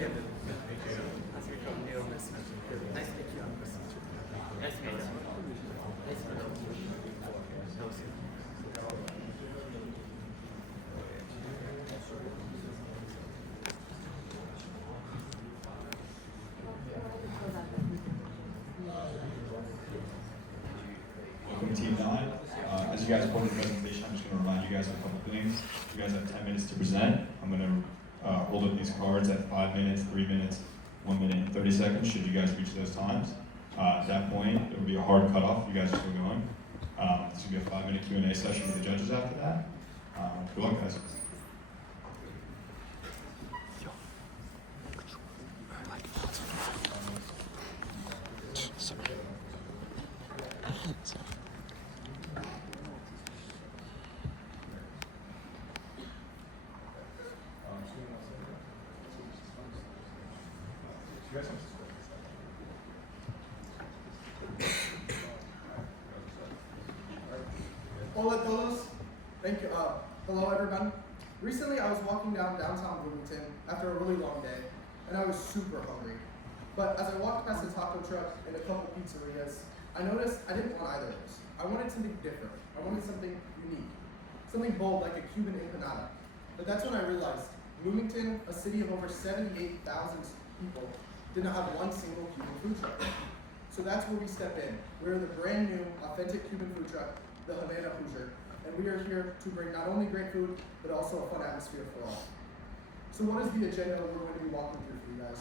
Welcome Team 9. As you guys go into the presentation, I'm just going to remind you guys of a couple things. You guys have 10 minutes to present. I'm going to hold up these cards at 5 minutes, 3 minutes, 1 minute, and 30 seconds should you guys reach those times. At that point, there will be a hard cutoff. You guys are still going. This will be a 5-minute Q&A session with the judges after that. Good luck, guys. Hola todos. Thank you. Hello everyone. Recently I was walking down downtown Bloomington after a really long day, and I was super hungry. But as I walked past a taco truck and a couple pizzerias, I noticed I didn't want either of those. I wanted something different. I wanted something unique. Something bold like a Cuban empanada. But that's when I realized Bloomington, a city of over 78,000 people, did not have one single Cuban food truck. So that's where we step in. We're the brand new, authentic Cuban food truck, the Havana Hoosier, and we are here to bring not only great food, but also a fun atmosphere for all. So what is the agenda we're going to be walking through for you guys?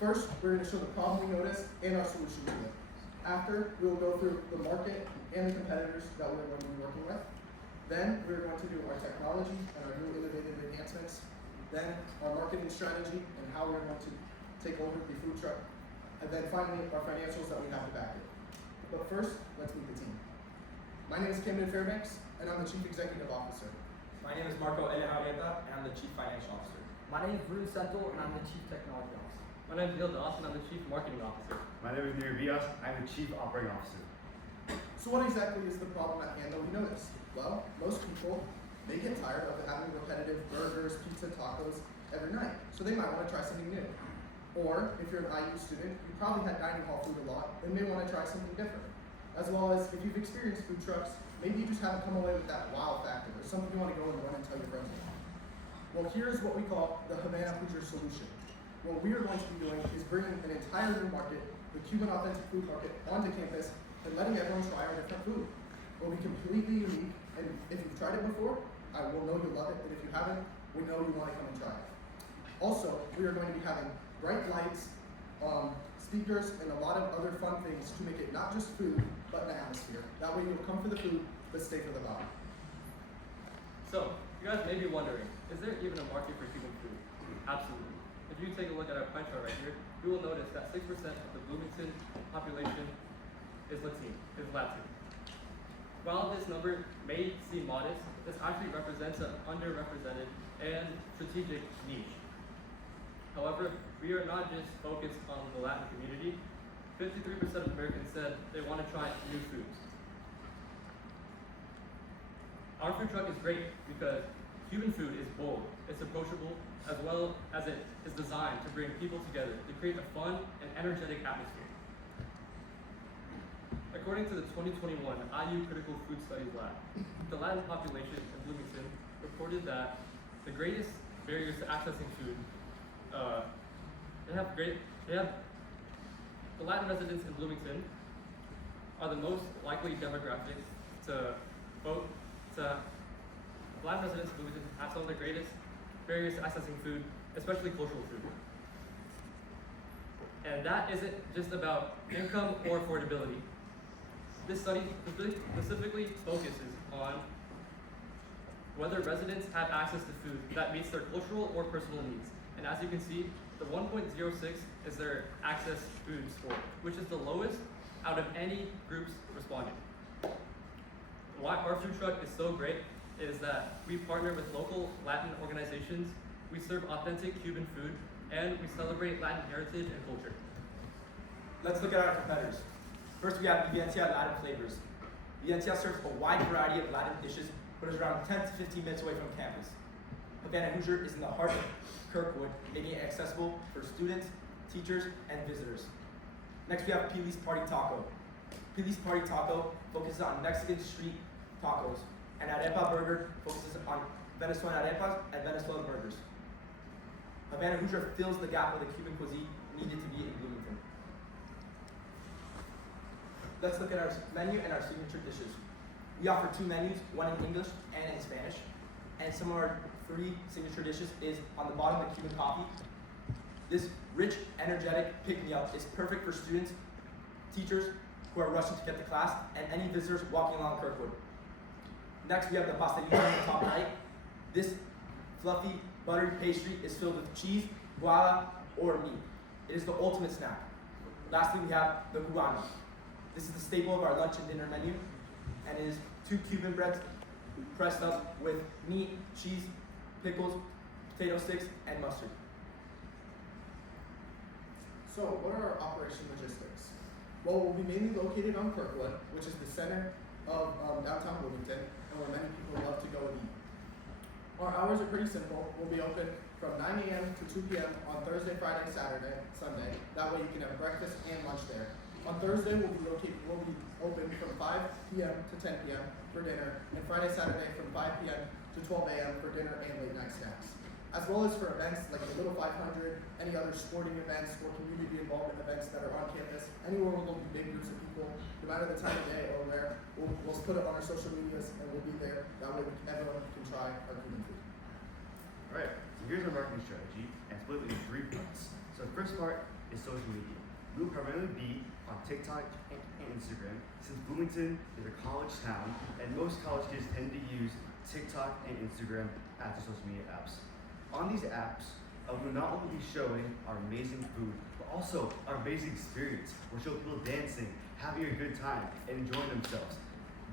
First, we're going to show the problem we noticed and our solution to it. After, we will go through the market and the competitors that we're going to be working with. Then, we're going to do our technology and our new innovative enhancements. Then, our marketing strategy and how we're going to take over the food truck. And then finally, our financials that we have to back it. But first, let's meet the team. My name is Camden Fairbanks, and I'm the Chief Executive Officer. My name is Marco Elejabarrieta, and I'm the Chief Financial Officer. My name is Bruce Sentel, and I'm the Chief Technology Officer. My name is Neil Dawson, I'm the Chief Marketing Officer. My name is Nir Vias, I'm the Chief Operating Officer. So what exactly is the problem at hand that we noticed? Well, most people, they get tired of having repetitive burgers, pizza, tacos every night. So they might want to try something new. Or, if you're an IU student, you probably had dining hall food a lot and may want to try something different. As well as, if you've experienced food trucks, maybe you just haven't come away with that wow factor or something you want to go and run and tell your friends about. Well, here's what we call the Havana Hoosier solution. What we are going to be doing is bringing an entire new market, the Cuban authentic food market, onto campus and letting everyone try our different food. It will be completely unique, and if you've tried it before, I will know you'll love it, and if you haven't, we know you want to come and try it. Also, we are going to be having bright lights, speakers, and a lot of other fun things to make it not just food, but an atmosphere. That way you'll come for the food, but stay for the vibe. So, you guys may be wondering, is there even a market for Cuban food? Absolutely. If you take a look at our pie chart right here, you will notice that 6% of the Bloomington population is Latin. While this number may seem modest, this actually represents an underrepresented and strategic niche. However, we are not just focused on the Latin community. 53% of Americans said they want to try new foods. Our food truck is great because Cuban food is bold, it's approachable, as well as it is designed to bring people together to create a fun and energetic atmosphere. According to the 2021 IU Critical Food Studies Lab, the Latin population in Bloomington reported that the greatest barriers to accessing food the Latin residents in Bloomington are the most likely demographics to vote. Latin residents in Bloomington have some of the greatest barriers to accessing food, especially cultural food. And that isn't just about income or affordability. This study specifically focuses on whether residents have access to food that meets their cultural or personal needs. And as you can see, the 1.06 is their access food score, which is the lowest out of any groups responding. Why our food truck is so great is that we partner with local Latin organizations, we serve authentic Cuban food, and we celebrate Latin heritage and culture. Let's look at our competitors. First, we have Vivencia Latin Flavors. Vivencia serves a wide variety of Latin dishes, but is around 10 to 15 minutes away from campus. Havana Hoosier is in the heart of Kirkwood, making it accessible for students, teachers, and visitors. Next, we have Peely's Party Taco. Peely's Party Taco focuses on Mexican street tacos, and Arepa Burger focuses on Venezuelan arepas and Venezuelan burgers. Havana Hoosier fills the gap with the Cuban cuisine needed to be in Bloomington. Let's look at our menu and our signature dishes. We offer 2 menus, one in English and in Spanish. And some of our 3 signature dishes is on the bottom, the Cuban coffee. This rich, energetic pick-me-up is perfect for students, teachers who are rushing to get to class, and any visitors walking along Kirkwood. Next, we have the pastelito on the top right. This fluffy, buttery pastry is filled with cheese, guava, or meat. It is the ultimate snack. Lastly, we have the cubano. This is the staple of our lunch and dinner menu, and it is 2 Cuban breads pressed up with meat, cheese, pickles, potato sticks, and mustard. So, what are our operation logistics? Well, we'll be mainly located on Kirkwood, which is the center of downtown Bloomington, and where many people love to go and eat. Our hours are pretty simple. We'll be open from 9 a.m. to 2 p.m. on Thursday, Friday, Saturday, Sunday. That way you can have breakfast and lunch there. On Thursday, we'll be open from 5 p.m. to 10 p.m. for dinner, and Friday, Saturday from 5 p.m. to 12 a.m. for dinner and late night snacks. As well as for events like the Little 500, any other sporting events or community involvement events that are on campus, anywhere where there'll be big groups of people, no matter the time of day or where, we'll put it on our social medias and we'll be there. That way everyone can try our Cuban food. Alright, so here's our marketing strategy, and split it into 3 parts. So the first part is social media. We will primarily be on TikTok and Instagram, since Bloomington is a college town, and most college kids tend to use TikTok and Instagram as their social media apps. On these apps, we will not only be showing our amazing food, but also our amazing experience. We'll show people dancing, having a good time, and enjoying themselves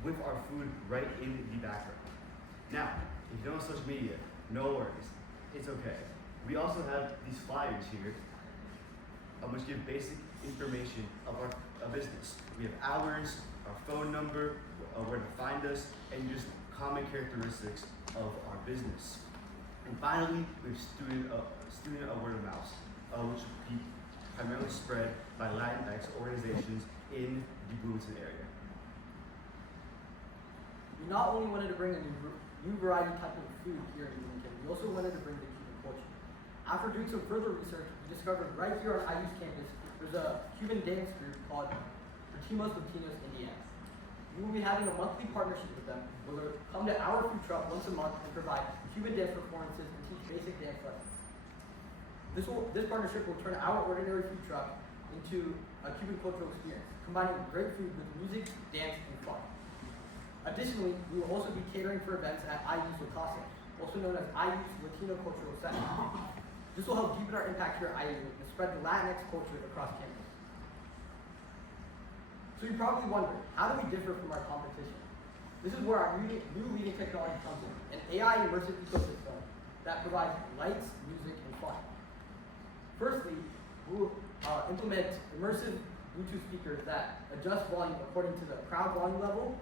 with our food right in the background. Now, if you don't have social media, no worries, it's okay. We also have these flyers here, which give basic information of our business. We have hours, our phone number, where to find us, and just common characteristics of our business. And finally, we have student word of mouth, which will be primarily spread by Latinx organizations in the Bloomington area. We not only wanted to bring a new variety type of food here in Bloomington, we also wanted to bring the Cuban culture. After doing some further research, we discovered right here on IU's campus, there's a Cuban dance group called Latinos Indians. We will be having a monthly partnership with them, where they'll come to our food truck once a month and provide Cuban dance performances and teach basic dance lessons. This partnership will turn our ordinary food truck into a Cuban cultural experience, combining great food with music, dance, and fun. Additionally, we will also be catering for events at IU's La Casa, also known as IU's Latino Cultural Center. This will help deepen our impact here at IU and spread the Latinx culture across campus. So you probably wonder, how do we differ from our competition? This is where our new leading technology comes in, an AI immersive ecosystem that provides lights, music, and fun. Firstly, we will implement immersive Bluetooth speakers that adjust volume according to the crowd volume level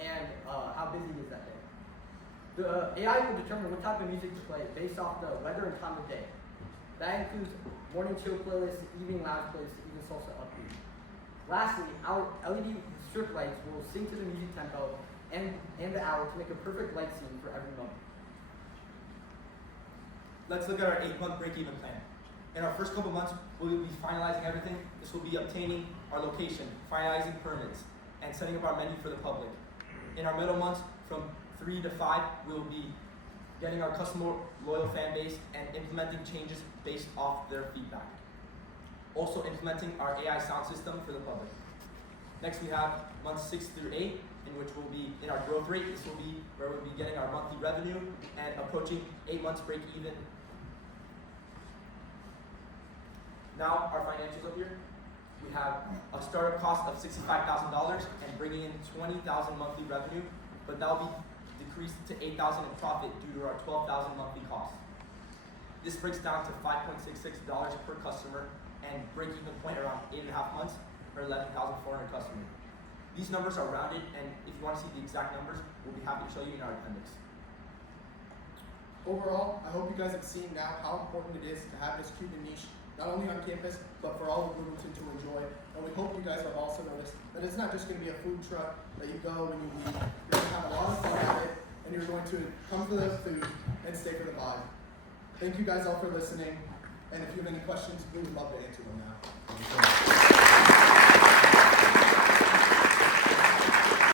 and how busy it is that day. The AI will determine what type of music to play based off the weather and time of day. That includes morning chill playlists, evening lounge playlists, even salsa upbeat. Lastly, our LED strip lights will sync to the music tempo and the hour to make a perfect light scene for every moment. Let's look at our 8-month break-even plan. In our first couple months, we will be finalizing everything. This will be obtaining our location, finalizing permits, and setting up our menu for the public. In our middle months, from 3 to 5, we will be getting our customer loyal fan base and implementing changes based off their feedback. Also implementing our AI sound system for the public. Next, we have months 6 through 8, in which we'll be in our growth rate. This will be where we'll be getting our monthly revenue and approaching 8 months break even. Now, our financials up here. We have a startup cost of $65,000 and bringing in $20,000 monthly revenue, but that'll be decreased to $8,000 in profit due to our $12,000 monthly cost. This breaks down to $5.66 per customer and break-even point around 8.5 months or 11,400 customers. These numbers are rounded, and if you want to see the exact numbers, we'll be happy to show you in our appendix. Overall, I hope you guys have seen now how important it is to have this Cuban niche, not only on campus, but for all of Bloomington to enjoy. And we hope you guys have also noticed that it's not just going to be a food truck that you go when you leave. You're going to have a lot of fun at it, and you're going to come for the food and stay for the vibe. Thank you guys all for listening, and if you have any questions, we would love to answer them now.